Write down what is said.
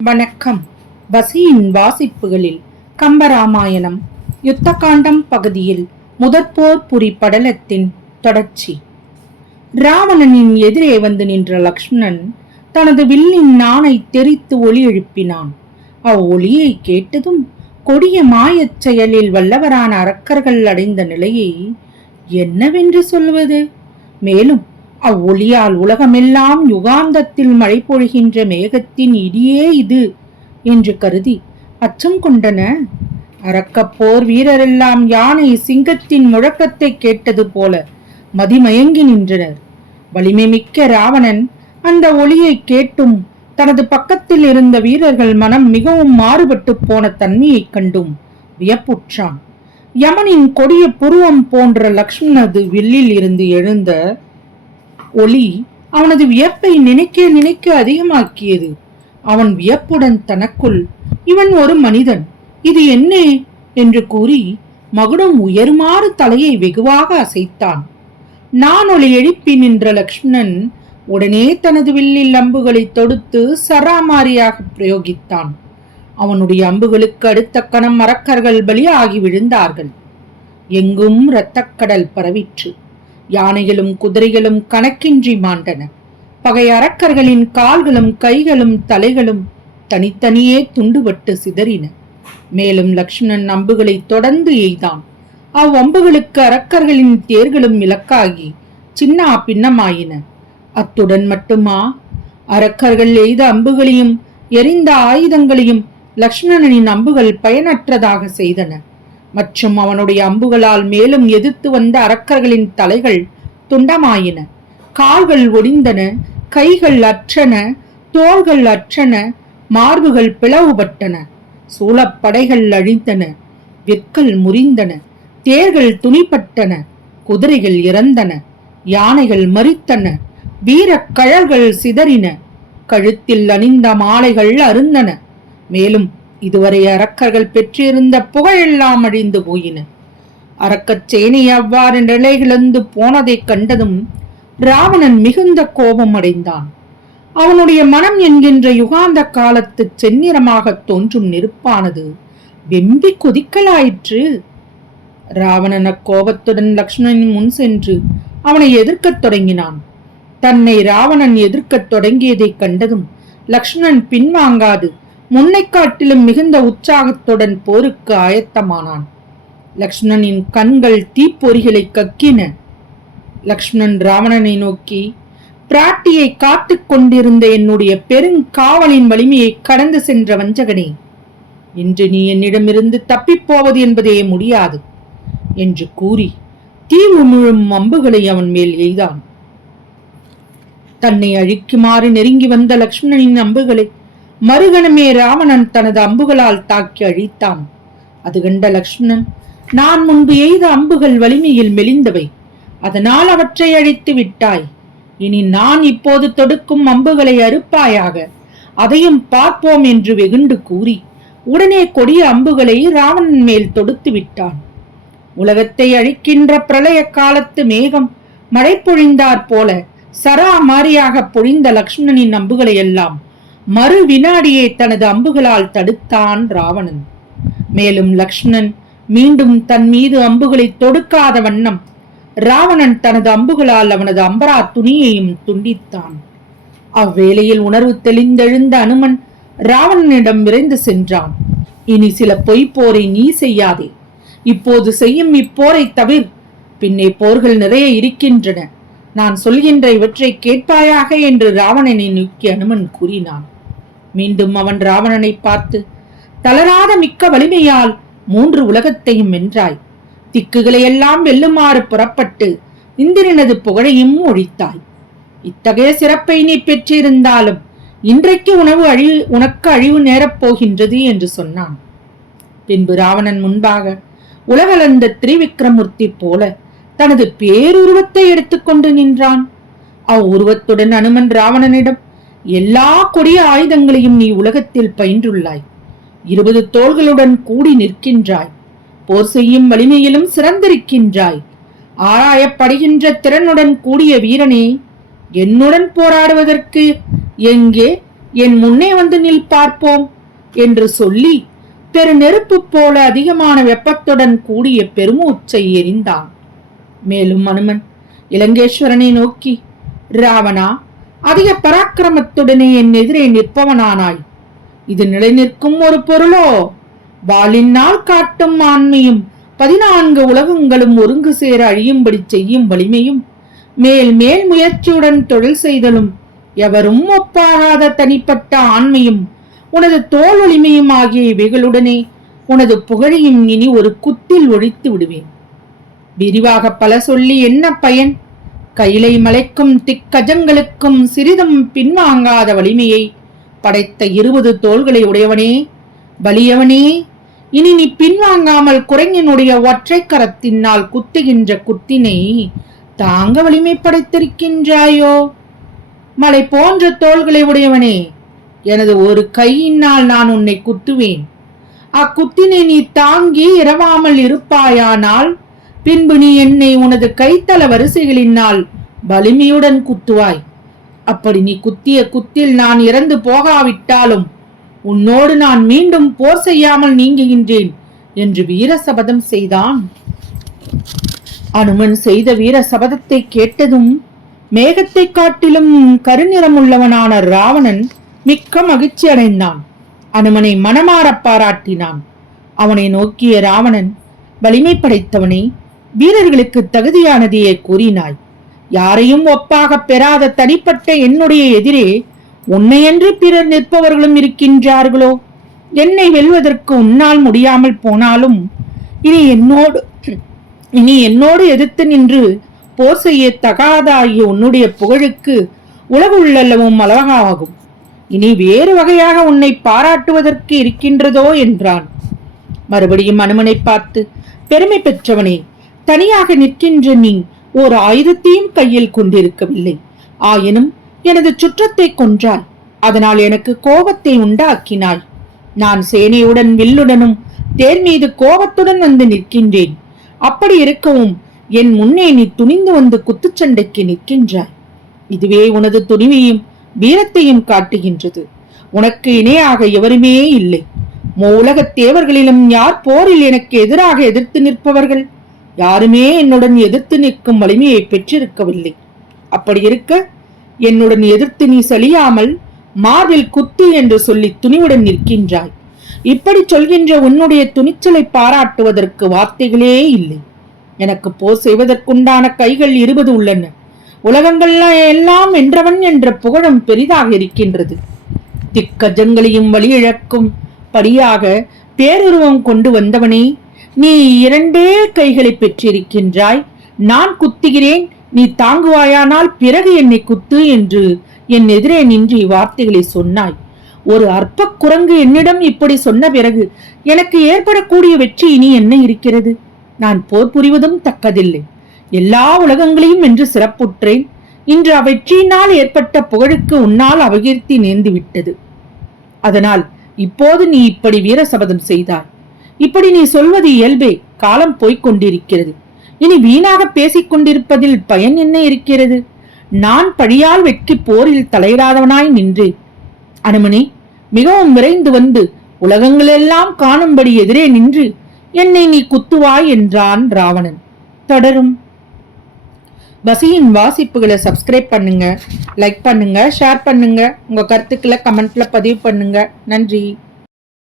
வணக்கம். வசியின் வாசிப்புகளில் கம்பராமாயணம் யுத்தகாண்டம் பகுதியில் முதற்போர் புரி படலத்தின் தொடர்ச்சி. ராவணனின் எதிரே வந்து நின்ற லக்ஷ்மணன் தனது வில்லின் நாணை தெரித்து ஒலி எழுப்பினான். அவ்வொலியை கேட்டதும் கொடிய மாயச் செயலில் வல்லவரான அரக்கர்கள் அடைந்த நிலையை என்னவென்று சொல்வது? மேலும் அவ்வொலியால் உலகமெல்லாம் யுகாந்தத்தில் மழை பொழிகின்ற மேகத்தின் இடியே இது என்று கருதி அச்சம் கொண்டன. அரக்கப்போர் வீரரெல்லாம் யானை சிங்கத்தின் முழக்கத்தை கேட்டது போல மதிமயங்கி நின்றனர். வலிமை மிக்க ராவணன் அந்த ஒலியை கேட்டும் தனது பக்கத்தில் இருந்த வீரர்கள் மனம் மிகவும் மாறுபட்டு போன தன்மையைக் கண்டும் வியப்புற்றான். யமனின் கொடிய புருவம் போன்ற லக்ஷ்மணனது வில்லில் இருந்து எழுந்த ஒலி அவனது வியப்பை நினைக்க நினைக்க அதிகமாக்கியது. அவன் வியப்புடன் தனக்குள், இவன் ஒரு மனிதன், இது என்ன என்று கூறி மகுடம் உயருமாறு தலையை வெகுவாக அசைத்தான். நான் ஒளி எழுப்பி நின்ற லக்ஷ்மணன் உடனே தனது வில்லில் அம்புகளை தொடுத்து சராமாரியாக பிரயோகித்தான். அவனுடைய அம்புகளுக்கு அடுத்த கணம் அரக்கர்கள் பலியாகி விழுந்தார்கள். எங்கும் இரத்தக்கடல் பரவிற்று. யானைகளும் குதிரைகளும் கணக்கின்றி மாண்டன. பகை அரக்கர்களின் கால்களும் கைகளும் தலைகளும் தனித்தனியே துண்டுபட்டு சிதறின. மேலும் லக்ஷ்மணன் அம்புகளை தொடர்ந்து எய்தான். அவ்வம்புகளுக்கு அரக்கர்களின் தேர்களும் இலக்காகி சின்ன பின்னமாயின. அத்துடன் மட்டுமா, அரக்கர்கள் எய்த அம்புகளையும் எரிந்த ஆயுதங்களையும் லக்ஷ்மணனின் அம்புகள் பயனற்றதாக செய்தன. மற்றும் அவனுடைய அம்புகளால் மேலும் எதிர்த்து வந்த அரக்கர்களின் தலைகள் துண்டமாயின, கால்கள் ஒடிந்தன, கைகள் அற்றன, தோள்கள் அற்றன, மார்புகள் பிளவுபட்டன, சூளப்படைகள் அழிந்தன, விற்கள் முறிந்தன, தேர்கள் துணிப்பட்டன, குதிரைகள் இறந்தன, யானைகள் மரித்தன, வீரக் கழல்கள் சிதறின, கழுத்தில் அணிந்த மாலைகள் அருந்தன. மேலும் இதுவரை அரக்கர்கள் பெற்றிருந்த புகழெல்லாம் அழிந்து போயின. அரக்கச் சேனை அவ்வாறு நிலைகிழந்து போனதைக் கண்டதும் ராவணன் மிகுந்த கோபம் அடைந்தான். அவனுடைய மனம் என்கின்ற யுகாந்த காலத்து செந்நிறமாக தோன்றும் நெருப்பானது வெம்பி கொதிக்கலாயிற்று. ராவணன் அக்கோபத்துடன் லக்ஷ்மணனின் முன் சென்று அவனை எதிர்க்கத் தொடங்கினான். தன்னை ராவணன் எதிர்க்கத் தொடங்கியதைக் கண்டதும் லக்ஷ்மணன் பின்வாங்காது முன்னை காட்டிலும் மிகுந்த உற்சாகத்துடன் போருக்கு ஆயத்தமானான். லக்ஷ்மணனின் கண்கள் தீப்பொறிகளை கக்கின. லக்ஷ்மணன் ராவணனை நோக்கி, பிராட்டியை காத்து கொண்டிருந்த என்னுடைய பெருங்காவலின் வலிமையை கடந்து சென்ற வஞ்சகனே, இன்று நீ என்னிடமிருந்து தப்பிப்போவது என்பதே முடியாது என்று கூறி தீவு முழும் அம்புகளை அவன் மேல் எய்தான். தன்னை அழிக்குமாறு நெருங்கி வந்த லக்ஷ்மணனின் அம்புகளை மறுகணமே ராவணன் தனது அம்புகளால் தாக்கி அழித்தான். அது கண்ட லக்ஷ்மணன், நான் முன்பு எய்த அம்புகள் வலிமையில் மெலிந்தவை, அதனால் அவற்றை அழித்து விட்டாய். இனி நான் இப்போது தொடுக்கும் அம்புகளை அறுப்பாயாக, அதையும் பார்ப்போம் என்று வெகுண்டு கூறி உடனே கொடிய அம்புகளை ராவணன் மேல் தொடுத்து விட்டான். உலகத்தை அழிக்கின்ற பிரளய காலத்து மேகம் மழை பொழிந்தாற் போல சராமாரியாக பொழிந்த லக்ஷ்மணனின் அம்புகளை எல்லாம் மறு வினாடியே தனது அம்புகளால் தடுத்தான் ராவணன். மேலும் லக்ஷ்மணன் மீண்டும் தன் மீது அம்புகளை தொடுக்காத வண்ணம் ராவணன் தனது அம்புகளால் அவனது அம்பரா துணியையும் துண்டித்தான். அவ்வேளையில் உணர்வு தெளிந்தெழுந்த அனுமன் ராவணனிடம் விரைந்து சென்றான். இனி சில பொய்ப்போரை நீ செய்யாதே, இப்போது செய்யும் இப்போரை தவிர பின்னே போர்கள் நிறைய இருக்கின்றன, நான் சொல்கின்ற இவற்றை கேட்பாயாக என்று ராவணனை நோக்கி அனுமன் கூறினான். மீண்டும் அவன் ராவணனை பார்த்து, தளராத மிக்க வலிமையால் 3 உலகத்தையும் வென்றாய், திக்குகளையெல்லாம் வெல்லுமாறு புறப்பட்டு இந்திரனது புகழையும் ஒழித்தாய். இத்தகைய சிறப்பை நீ பெற்றிருந்தாலும் இன்றைக்கு உனக்கு அழிவு நேரப் போகின்றது என்று சொன்னான். பின்பு ராவணன் முன்பாக உலகளந்த திரிவிக்ரமூர்த்தி போல தனது பேருருவத்தை எடுத்துக்கொண்டு நின்றான். அவ்வுருவத்துடன் அனுமன் ராவணனிடம், எல்லா கொடிய ஆயுதங்களையும் நீ உலகத்தில் பயின்றுள்ளாய், 20 தோள்களுடன் கூடி நிற்கின்றாய், போர் செய்யும் வலிமையிலும் சிறந்திருக்கின்றாய், ஆராயப்படுகின்ற திறனுடன் கூடிய வீரனே, என்னுடன் போராடுவதற்கு எங்கே என் முன்னே வந்து நில் பார்ப்போம் என்று சொல்லி பெரு நெருப்பு போல அதிகமான வெப்பத்துடன் கூடிய பெருமூச்சை எறிந்தான். மேலும் அனுமன் இலங்கேஸ்வரனை நோக்கி, ராவணா, அதிக பராக்கிரமத்துடனே என் எதிரே நிற்பவனானாய். இது நிலைநிற்கும் ஒரு பொருளோ? வாளினால் காட்டும் ஆண்மையும் 14 உலகங்களும் ஒருங்கு சேர அழியும்படி செய்யும் வலிமையும் மேல் மேல் முயற்சியுடன் தொழில் செய்தலும் எவரும் ஒப்பாகாத தனிப்பட்ட ஆண்மையும் உனது தோல் வலிமையும் ஆகிய இவைகளுடனே உனது புகழையும் இனி ஒரு குத்தில் ஒழித்து விடுவேன். விரிவாக பல சொல்லி என்ன பயன்? கைலை மலைக்கும் திக்கஜங்களுக்கும் சிறிதும் பின்வாங்காத வலிமையை படைத்த 20 தோள்களை உடையவனே, வலியவனே, இனி நீ பின்வாங்காமல் குரங்கினுடைய ஒற்றை கரத்தினால் குத்துகின்ற குத்தினை தாங்க வலிமை படைத்திருக்கின்றாயோ? மலை போன்ற தோள்களை உடையவனே, எனது ஒரு கையினால் நான் உன்னை குத்துவேன். அக்குத்தினை நீ தாங்கி இரவாமல் இருப்பாயானால் பின்பு நீ என்னை உனது கைத்தல வரிசைகளினால் வலிமையுடன் குத்துவாய். அப்படி நீ குத்திய குத்தில் நான் இறந்து போகாவிட்டாலும் உன்னோடு நான் மீண்டும் போர் செய்யாமல் நீங்குகின்றேன் என்று வீர சபதம் செய்தான். அனுமன் செய்த வீர சபதத்தை கேட்டதும் மேகத்தை காட்டிலும் கருநிறமுள்ளவனான ராவணன் மிக்க மகிழ்ச்சி அடைந்தான். அனுமனை மனமாற பாராட்டினான். அவனை நோக்கிய ராவணன், வலிமை படைத்தவனே, வீரர்களுக்கு தகுதியானதையே கூறினாய். யாரையும் ஒப்பாக பெறாத தனிப்பட்ட என்னுடைய எதிரே உன்னையன்று பிறர் நிற்பவர்களும் இருக்கின்றார்களோ? என்னை வெல்வதற்கு உன்னால் முடியாமல் போனாலும் இனி என்னோடு எதிர்த்து நின்று போர் செய்ய தகாதாகிய உன்னுடைய புகழுக்கு உலகுள்ளளவும் அழகாகும். இனி வேறு வகையாக உன்னை பாராட்டுவதற்கு இருக்கின்றதோ என்றான். மறுபடியும் அனுமனை பார்த்து, பெருமை பெற்றவனே, தனியாக நிற்கின்ற நீ ஓர் ஆயுதத்தையும் கையில் கொண்டிருக்கவில்லை. ஆயினும் எனது சுற்றத்தை கொன்றாய். அதனால் எனக்கு கோபத்தை உண்டாக்கினாய். நான் சேனையுடன் வில்லுடனும் தேர் மீது கோபத்துடன் வந்து நிற்கின்றேன். அப்படி இருக்கவும் என் முன்னே நீ துணிந்து வந்து குத்துச்சண்டைக்கு நிற்கின்றாய். இதுவே உனது துணிவையும் வீரத்தையும் காட்டுகின்றது. உனக்கு இணையாக எவருமே இல்லை. மூலகத் தேவர்களிலும் யார் போரில் எனக்கு எதிராக எதிர்த்து நிற்பவர்கள்? யாருமே என்னுடன் எதிர்த்து நிற்கும் வலிமையை பெற்றிருக்கவில்லை. அப்படி இருக்க என்னுடன் எதிர்த்து நீ சலியாமல் மார்பில் குத்து என்று சொல்லி துணிவுடன் நிற்கின்றாய். இப்படி சொல்கின்ற உன்னுடைய துணிச்சலை பாராட்டுவதற்கு வார்த்தைகளே இல்லை. எனக்கு போர் செய்வதற்குண்டான கைகள் 20 உள்ளன. உலகங்கள் எல்லாம் வென்றவன் என்ற புகழும் பெரிதாக இருக்கின்றது. திக்கஜங்களையும் வழியிழக்கும் படியாக பேருருவம் கொண்டு வந்தவனே, நீ 2 கைகளை பெற்றிருக்கின்றாய். நான் குத்துகிறேன், நீ தாங்குவாயானால் பிறகு என்னை குத்து என்று என் எதிரே நின்று இவ்வார்த்தைகளை சொன்னாய். ஒரு அற்ப குரங்கு என்னிடம் இப்படி சொன்ன பிறகு எனக்கு ஏற்படக்கூடிய வெற்றி இனி என்ன இருக்கிறது? நான் போர் புரிவதும் தக்கதில்லை. எல்லா உலகங்களையும் வென்று சிறப்புற்றேன். இன்று அவ்வெற்றியினால் ஏற்பட்ட புகழுக்கு உன்னால் அபகீர்த்தி நேர்ந்து விட்டது. அதனால் இப்போது நீ இப்படி வீர சபதம் செய்தாய். இப்படி நீ சொல்வது இயல்பே. காலம் போய்கொண்டிருக்கிறது. இனி வீணாக பேசிக் கொண்டிருப்பதில் பயன் என்ன இருக்கிறது? நான் பழியால் வெற்றி போரில் தலையிடாதவனாய் நின்றேன். அனுமனே, மிகவும் விரைந்து வந்து உலகங்களெல்லாம் காணும்படி எதிரே நின்று என்னை நீ குத்துவாய் என்றான் ராவணன். தொடரும். வசியின் வாசிப்புகளை சப்ஸ்கிரைப் பண்ணுங்க, லைக் பண்ணுங்க, ஷேர் பண்ணுங்க, உங்க கருத்துக்களை கமெண்ட்ல பதிவு பண்ணுங்க. நன்றி.